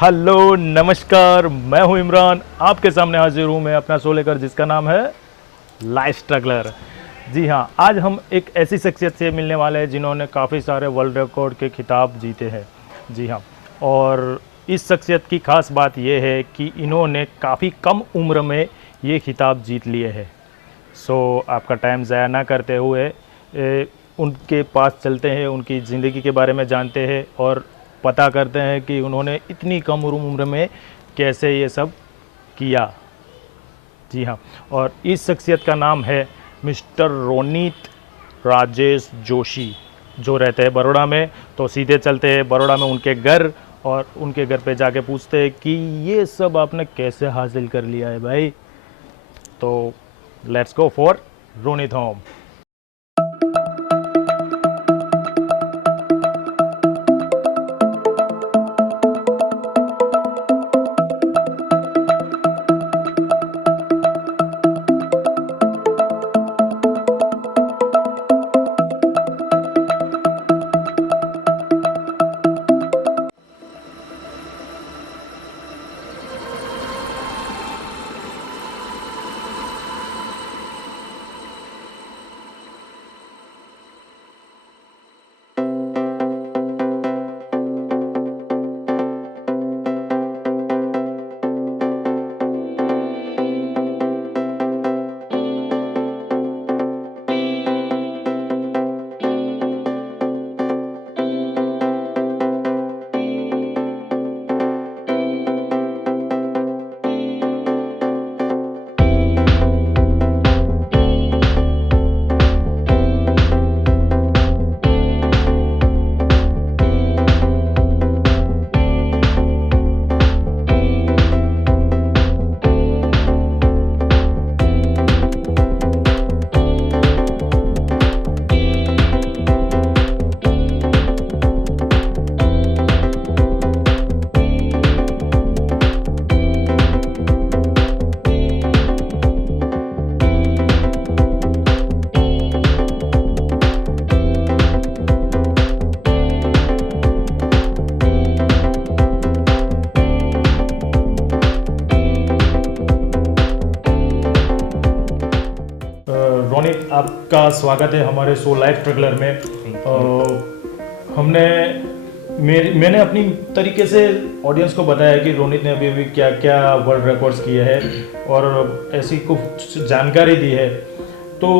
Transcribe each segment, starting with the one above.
Hello नमस्कार, मैं हूं इमरान। आपके सामने हाजिर हूं मैं अपना शो लेकर, जिसका नाम है लाइफ स्ट्रगलर। जी हाँ, आज हम एक ऐसी शख्सियत से मिलने वाले हैं जिन्होंने काफ़ी सारे वर्ल्ड रिकॉर्ड के खिताब जीते हैं। जी हाँ, और इस शख्सियत की ख़ास बात यह है कि इन्होंने काफ़ी कम उम्र में ये खिताब जीत लिए हैं। सो आपका टाइम ज़ाया ना करते हुए उनके पास चलते हैं, उनकी ज़िंदगी के बारे में जानते हैं और पता करते हैं कि उन्होंने इतनी कम उम्र में कैसे ये सब किया। जी हाँ, और इस शख्सियत का नाम है मिस्टर रोनित राजेश जोशी, जो रहते हैं बड़ौदा में। तो सीधे चलते हैं बड़ौदा में उनके घर, और उनके घर पे जाके पूछते हैं कि ये सब आपने कैसे हासिल कर लिया है भाई। तो let's go for Ronit home. Ronit, आपका स्वागत है हमारे शो लाइफ स्ट्रगलर में। मैंने अपनी तरीके से ऑडियंस को बताया कि रोनित ने अभी अभी क्या क्या वर्ल्ड रिकॉर्ड्स किए हैं और ऐसी कुछ जानकारी दी है। तो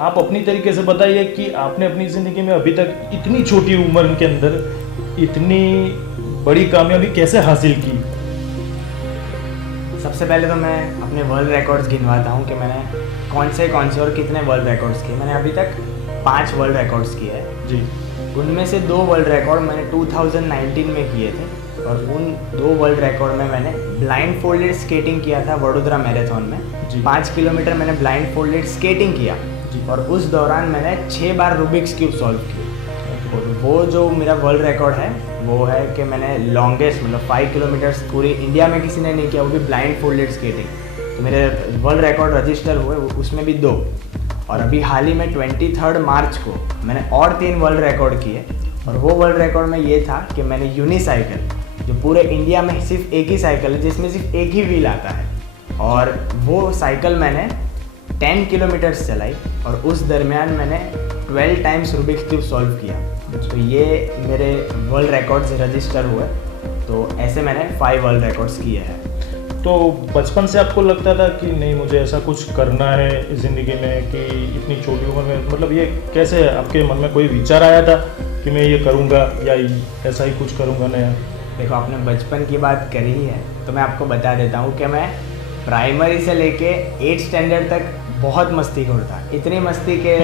आप अपनी तरीके से बताइए कि आपने अपनी ज़िंदगी में अभी तक इतनी छोटी उम्र के अंदर इतनी बड़ी कामयाबी कैसे हासिल की। सबसे पहले तो मैं अपने वर्ल्ड रिकॉर्ड्स गिनवाता हूँ कि मैंने कौन से और कितने वर्ल्ड रिकॉर्ड्स किए। मैंने अभी तक 5 वर्ल्ड रिकॉर्ड्स किए हैं जी। उनमें से 2 वर्ल्ड रिकॉर्ड मैंने 2019 में किए थे, और उन 2 वर्ल्ड रिकॉर्ड में मैंने ब्लाइंड फोल्डेड स्केटिंग किया था वडोदरा मैराथन में। 5 किलोमीटर मैंने ब्लाइंड फोल्डेड स्केटिंग किया जी। और उस दौरान मैंने 6 बार रूबिक्स क्यूब सॉल्व की। और वो जो मेरा वर्ल्ड रिकॉर्ड है वो है कि मैंने लॉन्गेस्ट मतलब 5 किलोमीटर्स पूरी इंडिया में किसी ने नहीं किया, वो भी ब्लाइंड फोल्डेड स्केटिंग। तो मेरे वर्ल्ड रिकॉर्ड रजिस्टर हुए उसमें भी 2। और अभी हाल ही में 23 मार्च को मैंने और 3 वर्ल्ड रिकॉर्ड किए। और वो वर्ल्ड रिकॉर्ड में ये था कि मैंने यूनिसाइकिल, जो पूरे इंडिया में सिर्फ एक ही साइकिल है जिसमें सिर्फ एक ही व्हील आता है, और वो साइकिल मैंने 10 किलोमीटर्स चलाई और उस दरमियान मैंने 12 टाइम्स रूबिक्स क्यूब सॉल्व किया। तो ये मेरे वर्ल्ड रिकॉर्ड्स रजिस्टर हुए। तो ऐसे मैंने 5 वर्ल्ड रिकॉर्ड्स किए हैं। तो बचपन से आपको लगता था कि नहीं मुझे ऐसा कुछ करना है ज़िंदगी में, कि इतनी छोटी उम्र में, मतलब ये कैसे आपके मन में कोई विचार आया था कि मैं ये करूँगा या ऐसा ही कुछ करूँगा नया? देखो, आपने बचपन की बात करी है तो मैं आपको बता देता हूँ कि मैं प्राइमरी से लेके 8th स्टैंडर्ड तक बहुत मस्तीखोर था। इतनी मस्ती के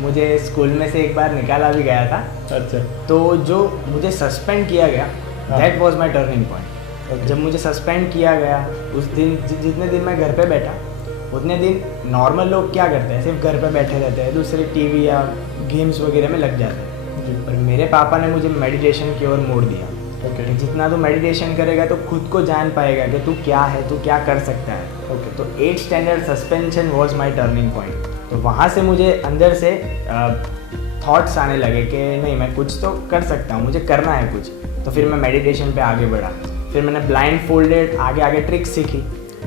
मुझे स्कूल में से एक बार निकाला भी गया था। अच्छा। तो जो मुझे सस्पेंड किया गया, that was my turning point. जब मुझे सस्पेंड किया गया उस दिन, जितने दिन मैं घर पे बैठा उतने दिन नॉर्मल लोग क्या करते हैं, सिर्फ घर पे बैठे रहते हैं, दूसरे टीवी या गेम्स वगैरह में लग जाते हैं। पर मेरे पापा ने मुझे मेडिटेशन की ओर मोड़ दिया। जितना तू मेडिटेशन करेगा तो खुद को जान पाएगा कि तू क्या है, तू क्या कर सकता है। तो 8th standard suspension was my turning point. तो वहाँ से मुझे अंदर से थॉट्स आने लगे कि नहीं, मैं कुछ तो कर सकता हूँ, मुझे करना है कुछ। तो फिर मैं मेडिटेशन पे आगे बढ़ा। फिर मैंने ब्लाइंड फोल्डेड आगे आगे ट्रिक्स सीखी।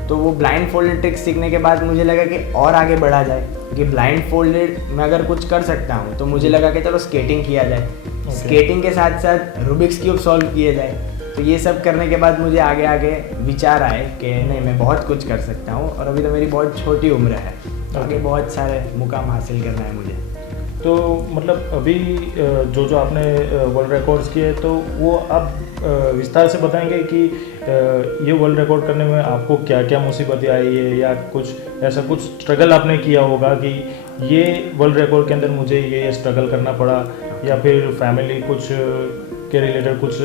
तो वो ब्लाइंड फोल्डेड ट्रिक्स सीखने के बाद मुझे लगा कि और आगे बढ़ा जाए, कि ब्लाइंड फोल्डेड में अगर कुछ कर सकता हूँ तो मुझे लगा कि चलो स्केटिंग किया जाए। स्केटिंग के साथ साथ रूबिक्स क्यूब सॉल्व किए जाए। तो ये सब करने के बाद मुझे आगे आगे विचार आए कि नहीं, मैं बहुत कुछ कर सकता हूँ और अभी तो मेरी बहुत छोटी उम्र है, आगे बहुत सारे मुकाम हासिल करना है मुझे। तो मतलब अभी जो आपने वर्ल्ड रिकॉर्ड्स किए, तो वो आप विस्तार से बताएंगे कि ये वर्ल्ड रिकॉर्ड करने में आपको क्या क्या मुसीबतें आई है, या कुछ ऐसा कुछ स्ट्रगल आपने किया होगा कि ये वर्ल्ड रिकॉर्ड के अंदर मुझे ये स्ट्रगल करना पड़ा, या फिर फैमिली कुछ के रिलेटेड कुछ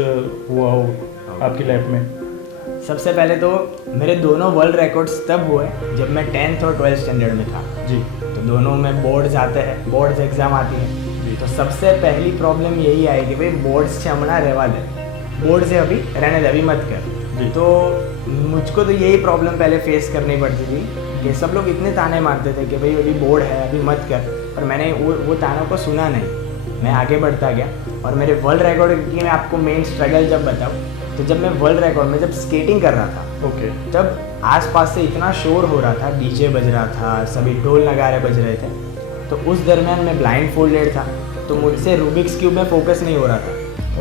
हुआ हो आपकी लाइफ में? सबसे पहले तो मेरे दोनों वर्ल्ड रिकॉर्ड्स तब हुए जब मैं 10th और 12th स्टैंडर्ड में था जी। तो दोनों में बोर्ड्स आते हैं, बोर्ड्स एग्जाम आती है। तो सबसे पहली प्रॉब्लम यही आई कि भाई बोर्ड्स से हमना रहवा दे, बोर्ड से अभी रहने दे, अभी मत कर। तो मुझको तो यही प्रॉब्लम पहले फेस करनी पड़ती थी कि सब लोग इतने ताने मारते थे कि भाई अभी बोर्ड है, अभी मत कर, पर मैंने वो तानों को सुना नहीं, मैं आगे बढ़ता गया। और मेरे वर्ल्ड रिकॉर्ड की मैं आपको मेन स्ट्रगल जब बताऊँ, तो जब मैं वर्ल्ड रिकॉर्ड में जब स्केटिंग कर रहा था तब आसपास से इतना शोर हो रहा था, डीजे बज रहा था, सभी ढोल नगारे बज रहे थे। तो उस दरमियान मैं ब्लाइंड फोल्डेड था, तो मुझसे रूबिक्स क्यूब में फोकस नहीं हो रहा था।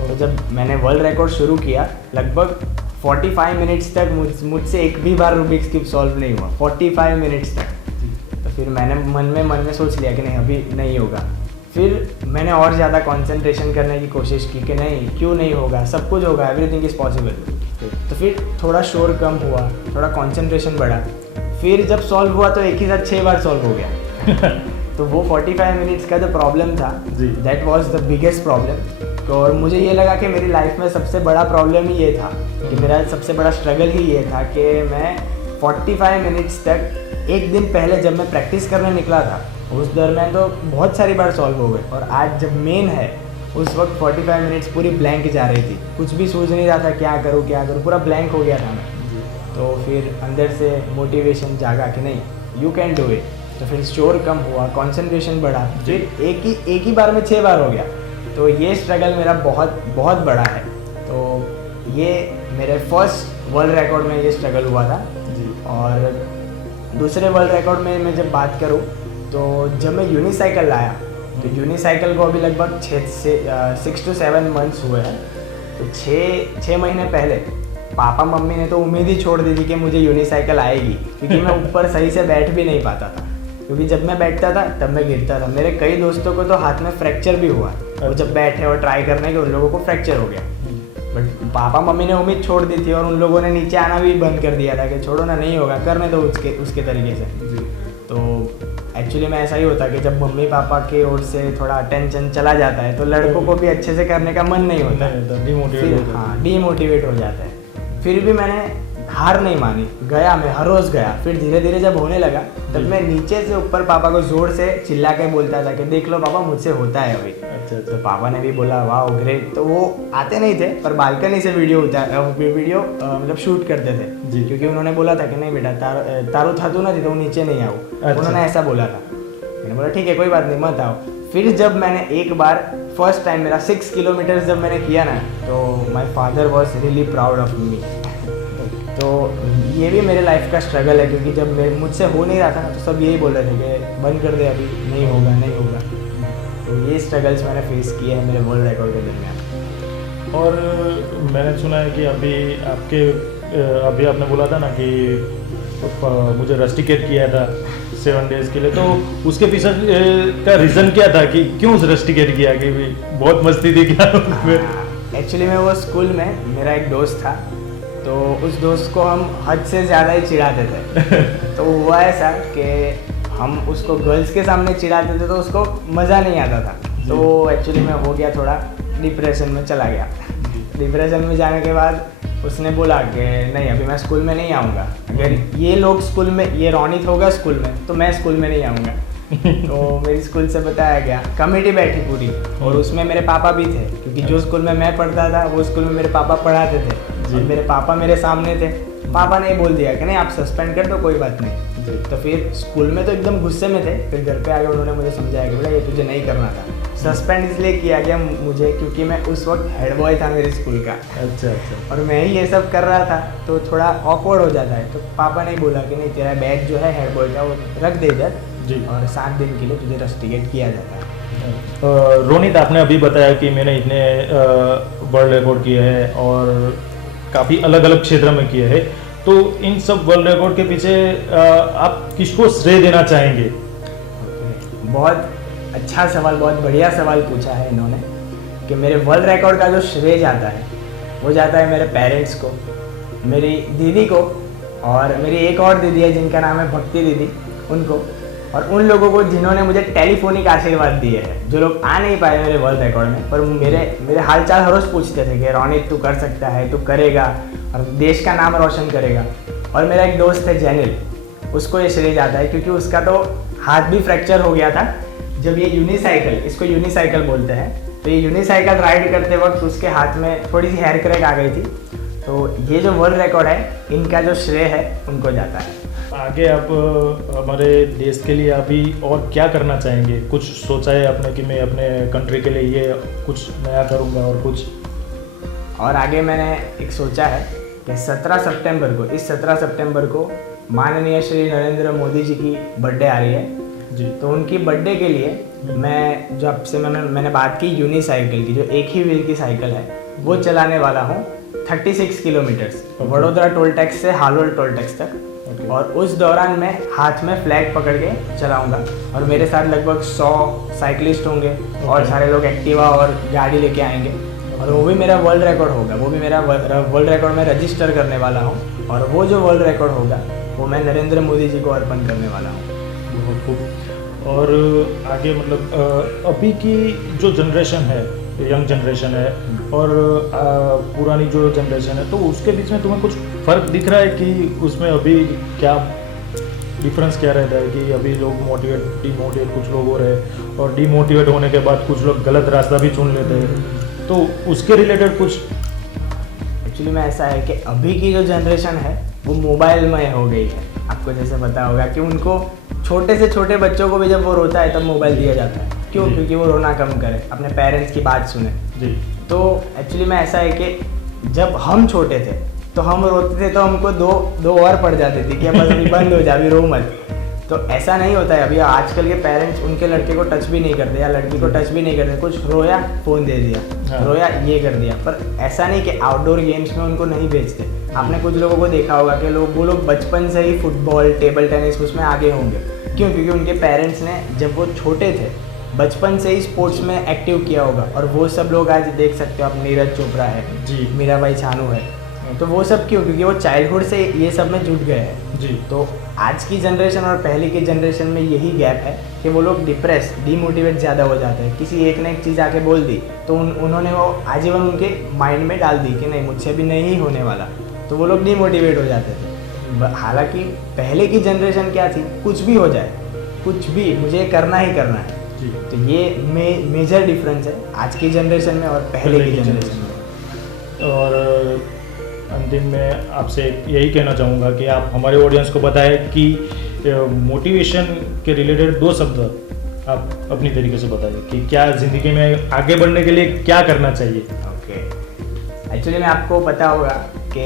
तो जब मैंने वर्ल्ड रिकॉर्ड शुरू किया, लगभग 45 मिनट्स तक मुझसे एक भी बार रूबिक्स क्यूब सॉल्व नहीं हुआ, 45 मिनट्स तक। तो फिर मैंने मन में सोच लिया कि नहीं, अभी नहीं होगा। फिर मैंने और ज़्यादा कंसंट्रेशन करने की कोशिश की कि नहीं, क्यों नहीं होगा, सब कुछ होगा, एवरीथिंग इज़ पॉसिबल। तो फिर थोड़ा शोर कम हुआ, थोड़ा कंसंट्रेशन बढ़ा। फिर जब सॉल्व हुआ तो एक ही साथ 6 बार सॉल्व हो गया। तो वो 45 मिनट्स का जो प्रॉब्लम था, that was the biggest problem. और मुझे ये लगा कि मेरी लाइफ में सबसे बड़ा प्रॉब्लम ही ये था, कि मेरा सबसे बड़ा स्ट्रगल ही ये था कि मैं 45 मिनट्स तक, एक दिन पहले जब मैं प्रैक्टिस करने निकला था उस दरमियान तो बहुत सारी बार सॉल्व हो गए, और आज जब मेन है उस वक्त 45 मिनट्स पूरी ब्लैंक जा रही थी, कुछ भी सूझ नहीं रहा था क्या करूँ, पूरा ब्लैंक हो गया था मैं। तो फिर अंदर से मोटिवेशन जागा कि नहीं, यू कैन डू इट। तो फिर शोर कम हुआ, कंसंट्रेशन बढ़ा, फिर एक ही बार में 6 बार हो गया। तो ये स्ट्रगल मेरा बहुत बहुत बड़ा है। तो ये मेरे फर्स्ट वर्ल्ड रिकॉर्ड में ये स्ट्रगल हुआ था। और दूसरे वर्ल्ड रिकॉर्ड में मैं जब बात करूँ, तो जब मैं यूनिसाइकिल लाया, तो यूनिसाइकिल को अभी लगभग 6 to 7 मंथ्स हुए हैं। तो 6 महीने पहले पापा मम्मी ने तो उम्मीद ही छोड़ दी थी कि मुझे यूनिसाइकिल आएगी, क्योंकि मैं ऊपर सही से बैठ भी नहीं पाता था, क्योंकि जब मैं बैठता था तब मैं गिरता था। मेरे कई दोस्तों को तो हाथ में फ्रैक्चर भी हुआ, और जब बैठे और ट्राई करने के उन लोगों को फ्रैक्चर हो गया। बट पापा मम्मी ने उम्मीद छोड़ दी थी, और उन लोगों ने नीचे आना भी बंद कर दिया था कि छोड़ो ना, नहीं होगा, करने दो उसके तरीके से। तो एक्चुअली में ऐसा ही होता है कि जब मम्मी पापा की ओर से थोड़ा टेंशन चला जाता है तो लड़कों को भी अच्छे से करने का मन नहीं होता, डीमोटिवेट हो जाता है। फिर भी मैंने हार नहीं मानी, गया, मैं हर रोज़ गया। फिर धीरे धीरे जब होने लगा तब मैं नीचे से ऊपर पापा को ज़ोर से चिल्ला के बोलता था कि देख लो पापा, मुझसे होता है अभी। अच्छा। तो पापा ने भी बोला वाह ग्रेट। तो वो आते नहीं थे, पर बालकनी से वीडियो मतलब शूट करते थे, क्योंकि उन्होंने बोला था कि नहीं बेटा, तारू था तू ना थी तो नीचे नहीं आओ। अच्छा। उन्होंने ऐसा बोला था। मैंने बोला ठीक है, कोई बात नहीं, मत आओ। फिर जब मैंने एक बार फर्स्ट टाइम मेरा 6 किलोमीटर जब मैंने किया ना, तो my father was really proud of me. तो ये भी मेरे लाइफ का स्ट्रगल है, क्योंकि जब मुझसे हो नहीं रहा था ना, तो सब यही बोल रहे थे कि बंद कर दे, अभी नहीं होगा, नहीं होगा। तो ये स्ट्रगल्स मैंने फेस किए हैं मेरे वर्ल्ड रिकॉर्ड के दरमियान। और मैंने सुना है कि अभी आपने बोला था ना कि मुझे रस्टिकेट किया था 7 डेज़ के लिए, तो उसके पीछे का रीज़न क्या था कि क्यों रस्टिकेट किया? कि बहुत मस्ती थी क्या? एक्चुअली मैं वो स्कूल में, मेरा एक दोस्त था, तो उस दोस्त को हम हद से ज़्यादा ही चिढ़ाते थे। तो हुआ ऐसा कि हम उसको गर्ल्स के सामने चिढ़ाते थे तो उसको मज़ा नहीं आता था। तो एक्चुअली मैं हो गया थोड़ा डिप्रेशन में चला गया। डिप्रेशन में जाने के बाद उसने बोला कि नहीं, अभी मैं स्कूल में नहीं आऊँगा, अगर ये लोग स्कूल में, ये रौनित होगा स्कूल में, तो मैं स्कूल में नहीं आऊँगा। तो मेरी स्कूल से बताया गया, कमेटी बैठी पूरी, और उसमें मेरे पापा भी थे, क्योंकि जो स्कूल में मैं पढ़ता था वो स्कूल में मेरे पापा पढ़ाते थे, और मेरे पापा मेरे सामने थे। पापा ने बोल दिया कि नहीं, आप सस्पेंड कर दो, कोई बात नहीं। तो फिर स्कूल में तो एकदम गुस्से में थे, फिर घर पे आके उन्होंने मुझे समझाया कि बेटा ये तुझे नहीं करना था। सस्पेंड इसलिए किया गया मुझे क्योंकि मैं उस वक्त हेड बॉय था मेरे स्कूल का। अच्छा अच्छा। और मैं ही ये सब कर रहा था तो थोड़ा ऑकवर्ड हो जाता है। तो पापा ने बोला कि नहीं, तेरा बैग जो है हेड बॉय का वो रख दे इधर जी। और 7 दिन के लिए तुझे रस्टिकेट किया जाता है। रोनित, आपने अभी बताया कि मैंने इतने वर्ल्ड रिकॉर्ड किए हैं और काफ़ी अलग अलग क्षेत्र में किए हैं, तो इन सब वर्ल्ड रिकॉर्ड के पीछे आप किसको श्रेय देना चाहेंगे? बहुत अच्छा सवाल, बहुत बढ़िया सवाल पूछा है इन्होंने कि मेरे वर्ल्ड रिकॉर्ड का जो श्रेय जाता है वो जाता है मेरे पेरेंट्स को, मेरी दीदी को, और मेरी एक और दीदी है जिनका नाम है भक्ति दीदी, उनको, और उन लोगों को जिन्होंने मुझे टेलीफोनिक आशीर्वाद दिए हैं। जो लोग आ नहीं पाए मेरे वर्ल्ड रिकॉर्ड में, पर मेरे हालचाल हर रोज़ पूछते थे कि रोनित तू कर सकता है, तू करेगा और देश का नाम रोशन करेगा। और मेरा एक दोस्त है जैनिल, उसको ये श्रेय जाता है क्योंकि उसका तो हाथ भी फ्रैक्चर हो गया था जब ये यूनिसाइकिल, इसको यूनिसाइकिल बोलते हैं, तो ये यूनिसाइकिल राइड करते वक्त उसके हाथ में थोड़ी सी हेयर क्रैक आ गई थी। तो ये जो वर्ल्ड रिकॉर्ड है इनका जो श्रेय है उनको जाता है। आगे आप हमारे देश के लिए अभी और क्या करना चाहेंगे? कुछ सोचा है आपने कि मैं अपने कंट्री के लिए ये कुछ नया करूँगा और कुछ? और आगे मैंने एक सोचा है कि 17 सितंबर को माननीय श्री नरेंद्र मोदी जी की बर्थडे आ रही है जी। तो उनकी बर्थडे के लिए मैं जो आपसे मैंने बात की यूनिसाइकिल की, जो एक ही व्हील की साइकिल है, वो चलाने वाला हूँ 36 किलोमीटर्स, वडोदरा टोल टैक्स से हालोल टोल टैक्स तक। और उस दौरान मैं हाथ में फ्लैग पकड़ के चलाऊंगा और मेरे साथ लगभग 100 साइकिलिस्ट होंगे और सारे लोग एक्टिवा और गाड़ी लेके आएंगे और वो भी मेरा वर्ल्ड रिकॉर्ड होगा, वो भी मेरा वर्ल्ड रिकॉर्ड में रजिस्टर करने वाला हूँ। और वो जो वर्ल्ड रिकॉर्ड होगा वो मैं नरेंद्र मोदी जी को अर्पण करने वाला हूँ। बहुत खूब। और आगे मतलब अभी की जो जनरेशन है, यंग जनरेशन है और पुरानी जो जनरेशन है, तो उसके बीच में तुम्हें कुछ फ़र्क दिख रहा है कि उसमें अभी क्या डिफरेंस क्या रहता है कि अभी लोग मोटिवेट डिमोटिवेट कुछ लोग हो रहे हैं और डिमोटिवेट होने के बाद कुछ लोग गलत रास्ता भी चुन लेते हैं, तो उसके रिलेटेड कुछ? एक्चुअली में ऐसा है कि अभी की जो जनरेशन है वो मोबाइलमय हो गई है। आपको जैसे पता होगा कि उनको छोटे से छोटे बच्चों को भी जब वो रोता है तब मोबाइल दिया जाता है। क्यों? क्योंकि वो रोना कम करे, अपने पेरेंट्स की बात सुने जी। तो एक्चुअली में ऐसा है कि जब हम छोटे थे तो हम रोते थे तो हमको दो और पड़ जाते थे कि बस अभी बंद हो जा, अभी रो मत। तो ऐसा नहीं होता है। अभी आजकल के पेरेंट्स उनके लड़के को टच भी नहीं करते या लड़की को टच भी नहीं करते, कुछ रोया फ़ोन दे दिया, हाँ। रोया ये कर दिया। पर ऐसा नहीं कि आउटडोर गेम्स में उनको नहीं भेजते। आपने कुछ लोगों को देखा होगा कि वो लोग बचपन से ही फुटबॉल, टेबल टेनिस उसमें आगे होंगे। क्यों? क्योंकि उनके पेरेंट्स ने जब वो छोटे थे बचपन से ही स्पोर्ट्स में एक्टिव किया होगा। और वो सब लोग आज देख सकते हो आप, नीरज चोपड़ा है जी, मीराबाई चानू है, तो वो सब क्यों? क्योंकि वो चाइल्डहुड से ये सब में जुट गए हैं जी। तो आज की जनरेशन और पहले की जनरेशन में यही गैप है कि वो लोग डिप्रेस, डीमोटिवेट ज़्यादा हो जाते हैं। किसी एक ने एक चीज़ आके बोल दी तो उन्होंने वो आजीवन उनके माइंड में डाल दी कि नहीं मुझसे भी नहीं होने वाला, तो वो लोग डीमोटिवेट हो जाते थे। हालांकि पहले की जनरेशन क्या थी, कुछ भी हो जाए, कुछ भी मुझे करना ही करना है जी। तो ये मेजर डिफरेंस है आज की जनरेशन में और पहले की जनरेशन में। और अंतिम में आपसे यही कहना चाहूँगा कि आप हमारे ऑडियंस को बताएं कि मोटिवेशन के रिलेटेड 2 शब्द आप अपनी तरीके से बताइए कि क्या ज़िंदगी में आगे बढ़ने के लिए क्या करना चाहिए। ओके, एक्चुअली में आपको पता होगा कि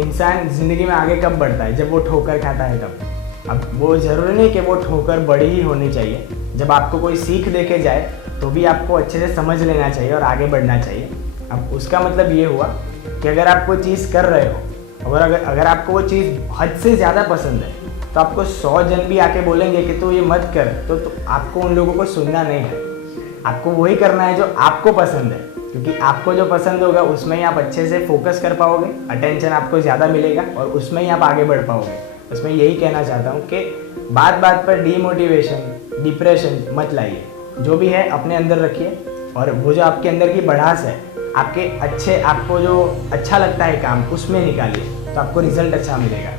इंसान ज़िंदगी में आगे कब बढ़ता है, जब वो ठोकर खाता है तब। अब वो ज़रूरी नहीं कि वो ठोकर बड़ी ही होनी चाहिए। जब आपको कोई सीख देके जाए तो भी आपको अच्छे से समझ लेना चाहिए और आगे बढ़ना चाहिए। अब उसका मतलब ये हुआ कि अगर आप कोई चीज़ कर रहे हो और अगर आपको वो चीज़ हद से ज़्यादा पसंद है तो आपको 100 जन भी आके बोलेंगे कि तू ये मत कर, तो आपको उन लोगों को सुनना नहीं है। आपको वही करना है जो आपको पसंद है, क्योंकि आपको जो पसंद होगा उसमें ही आप अच्छे से फोकस कर पाओगे, अटेंशन आपको ज़्यादा मिलेगा और उसमें ही आप आगे बढ़ पाओगे। बस मैं यही कहना चाहता हूँ कि बात बात पर डीमोटिवेशन, डिप्रेशन मत लाइए। जो भी है अपने अंदर रखिए और वो जो आपके अंदर की भड़ास है, आपको जो अच्छा लगता है काम, उसमें निकालिए तो आपको रिजल्ट अच्छा मिलेगा।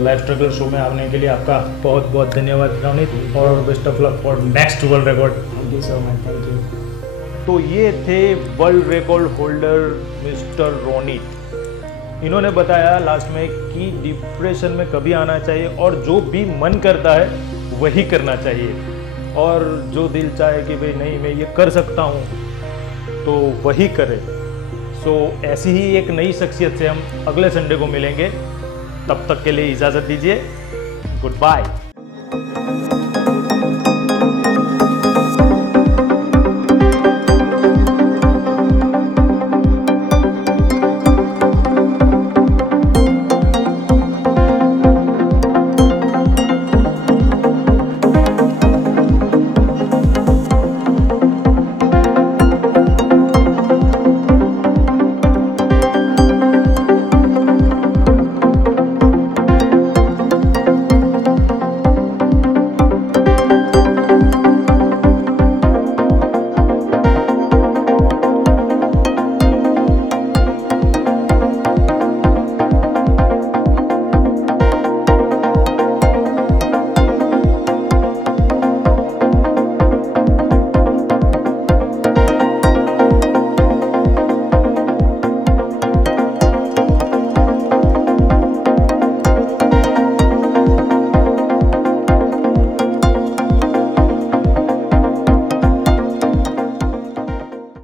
लाइफ स्ट्रगल शो में आने के लिए आपका बहुत बहुत धन्यवाद रोनित और best of luck for next world record. Thank you so much, thank you. तो ये थे world record holder mister Ronit. इन्होंने बताया लास्ट में कि डिप्रेशन में कभी आना चाहिए और जो भी मन करता है वही करना चाहिए, और जो दिल चाहे कि भाई नहीं मैं ये कर सकता हूँ तो वही करे। सो ऐसी ही एक नई शख्सियत से हम अगले संडे को मिलेंगे, तब तक के लिए इजाज़त दीजिए, गुड बाय।